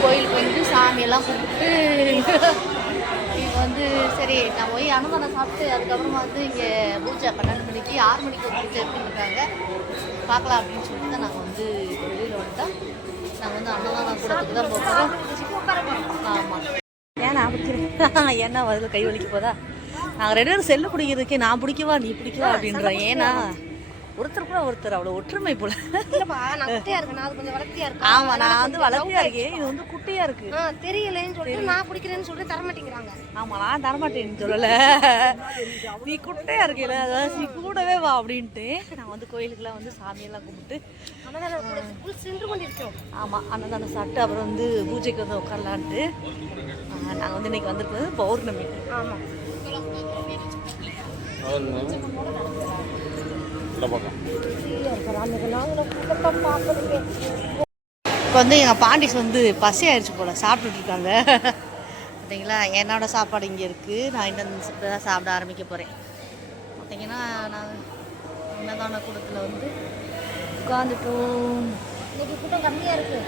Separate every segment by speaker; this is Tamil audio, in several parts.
Speaker 1: கோயிலுக்கு வந்து சாமியெல்லாம் கும்பிட்டு இப்போ வந்து சரி நான் போய் அன்னதானம் சாப்பிட்டு அதுக்கப்புறமா வந்து இங்கே பூஜை பன்னெண்டு மணிக்கு ஆறு மணிக்கு ஒரு பூஜை இருக்குன்னு பார்க்கலாம் அப்படின்னு சொல்லிட்டு தான் நாங்கள் வந்து வெளியில் வந்துட்டோம். நாங்கள் வந்து அன்னதானம் கூடத்துக்கு தான் போகிறோம் ஆமாம் ஏன் நான் பிடிக்கிறேன் ஏன்னா அதில் கை வலிக்க போதா? நாங்கள் ரெண்டு பேரும் செல்லு பிடிக்கிறதுக்கே நான் பிடிக்கவா நீ பிடிக்கவா அப்படின்றேன். ஏன்னா ஒருத்தர் கூட ஒருத்தர் அவ்வளோ ஒற்றுமை போல.
Speaker 2: இல்லப்பா நான் குட்டியா இருக்கேன். நான் கொஞ்சம் வளர்த்தியா இருக்கேன்.
Speaker 1: ஆமா நான் வந்து வளர்த்தியா இருக்கேன். இது வந்து குட்டியா இருக்கு.
Speaker 2: தெரியலைன்னு சொல்லிட்டு நான் பிடிக்கிறேன்னு சொல்லிட்டு தர மாட்டேங்கிறாங்க.
Speaker 1: ஆமா நான் தரமாட்டேன்னு சொல்லல. நீ குட்டையா இருக்கல அதாவது நீ கூடவே வா அப்படின்ட்டு நான் வந்து கோயிலுக்குலாம் வந்து சாமியெல்லாம் கும்பிட்டு.
Speaker 2: சென்று கொண்டிருக்கிறோம்
Speaker 1: ஆமா அன்னதானம் சாப்பிட்டு அப்புறம் வந்து பூஜைக்கு வந்து உட்காரலான்ட்டு நாங்கள் வந்து இன்னைக்கு வந்திருக்கிறது பௌர்ணமி.
Speaker 2: ஆமா.
Speaker 1: இப்போ வந்து எங்கள் பாண்டிஸ் வந்து பசி ஆயிடுச்சு போல் சாப்பிட்டுட்டு இருக்காங்க பார்த்தீங்களா என்னோட சாப்பாடு இங்கே இருக்குது நான் இன்னும் இப்போ தான் சாப்பிட ஆரம்பிக்க போகிறேன் பார்த்தீங்கன்னா நான் அன்னதான கூடத்தில் வந்து உட்காந்துட்டோம்
Speaker 2: இன்னைக்கு கூட்டம் கம்மியா இருக்கு.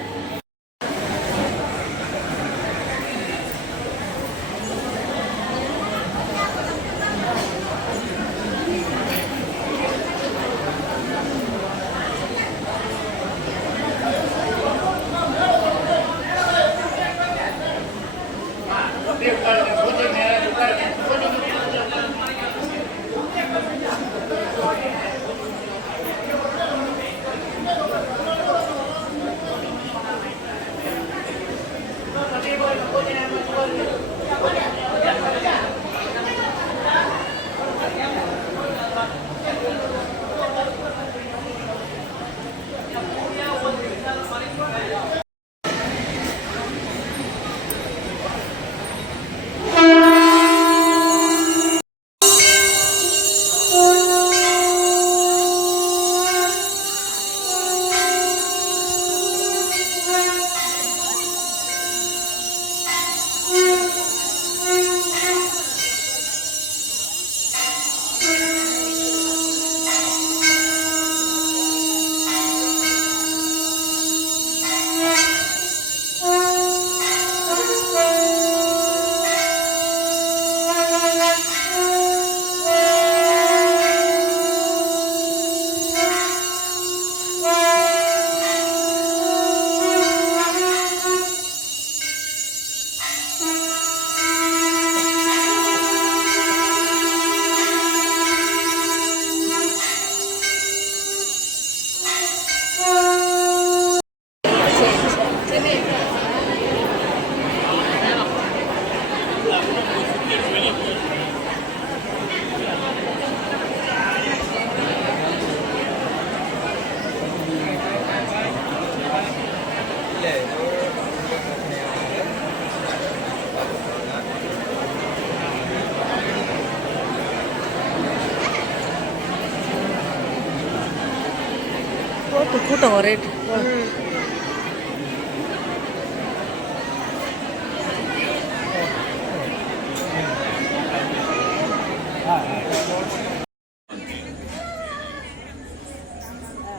Speaker 2: போட்டு கூட்டம் ஒரே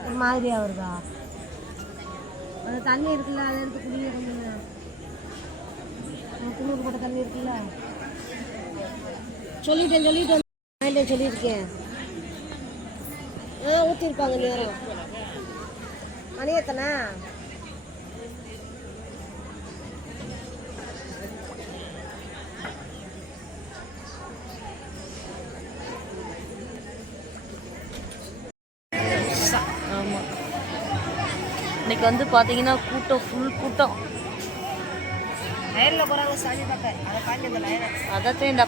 Speaker 2: ஒரு மாதிரியா வருதா அந்த தண்ணி இருக்குல்ல அதை எடுத்து குடிங்க கொஞ்சம் குளிர் போட்ட தண்ணி இருக்குல்ல சொல்லிட்டேன் சொல்லிட்டேன் வாங்கிட்டேன் சொல்லியிருக்கேன் ஆ ஊற்றிருப்பாங்க நேரம் மணி எத்தனை
Speaker 1: ஆமாம் இன்னைக்கு வந்து பார்த்தீங்கன்னா கூட்டம் ஃபுல் கூட்டம்.
Speaker 2: லைனில் போகிறாங்க சாமி பார்க்க. அதை காட்டி அந்த லைனை
Speaker 1: அதைத்தான் இந்த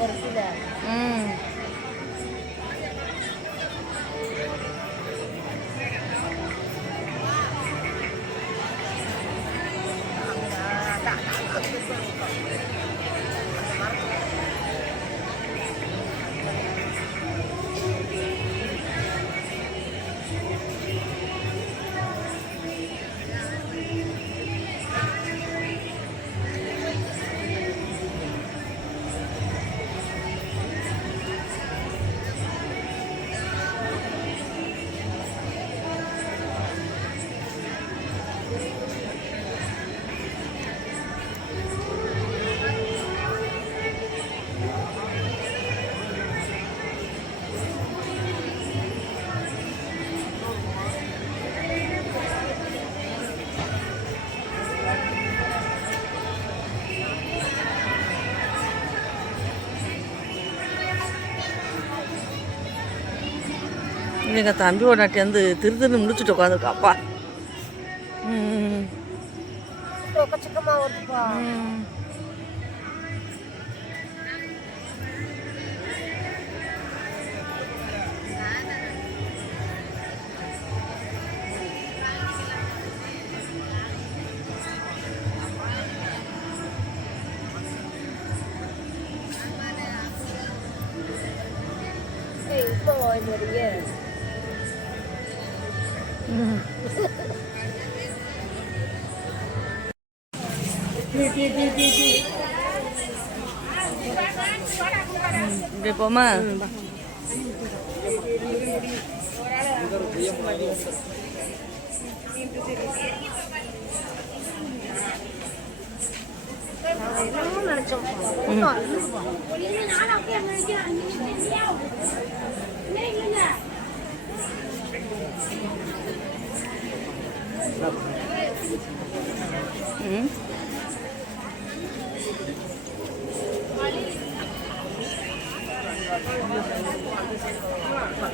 Speaker 2: வரும் சில Thank
Speaker 1: you. எங்கள் தம்பி ஒரு நாட்டி வந்து திரு திரு முடிச்சுட்டு உட்காந்துருக்காப்பா ம்
Speaker 2: எக்கச்சக்கமாக வருதுப்பா ஏய் இப்போ
Speaker 1: இப்படி போமா
Speaker 2: என்னமோ நினச்சோம்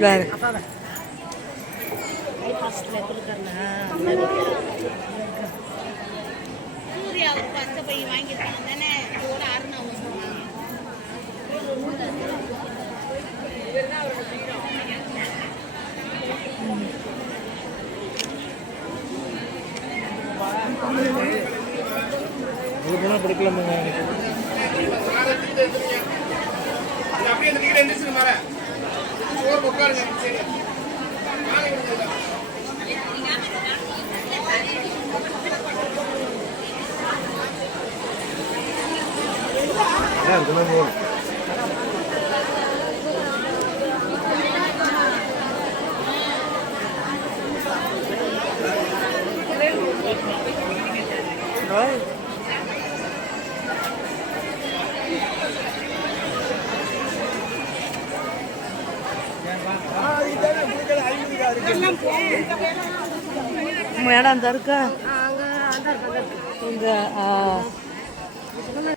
Speaker 1: வேறு.
Speaker 3: சூர்யா ஒரு பச்சை பையன் வாங்கியிருக்காங்க தானே?
Speaker 4: சோறு உட்காருங்க சரி
Speaker 5: அதான் இருக்குன்னா போகணும்
Speaker 1: இருக்கா?
Speaker 2: அங்கே அந்த இருக்கு?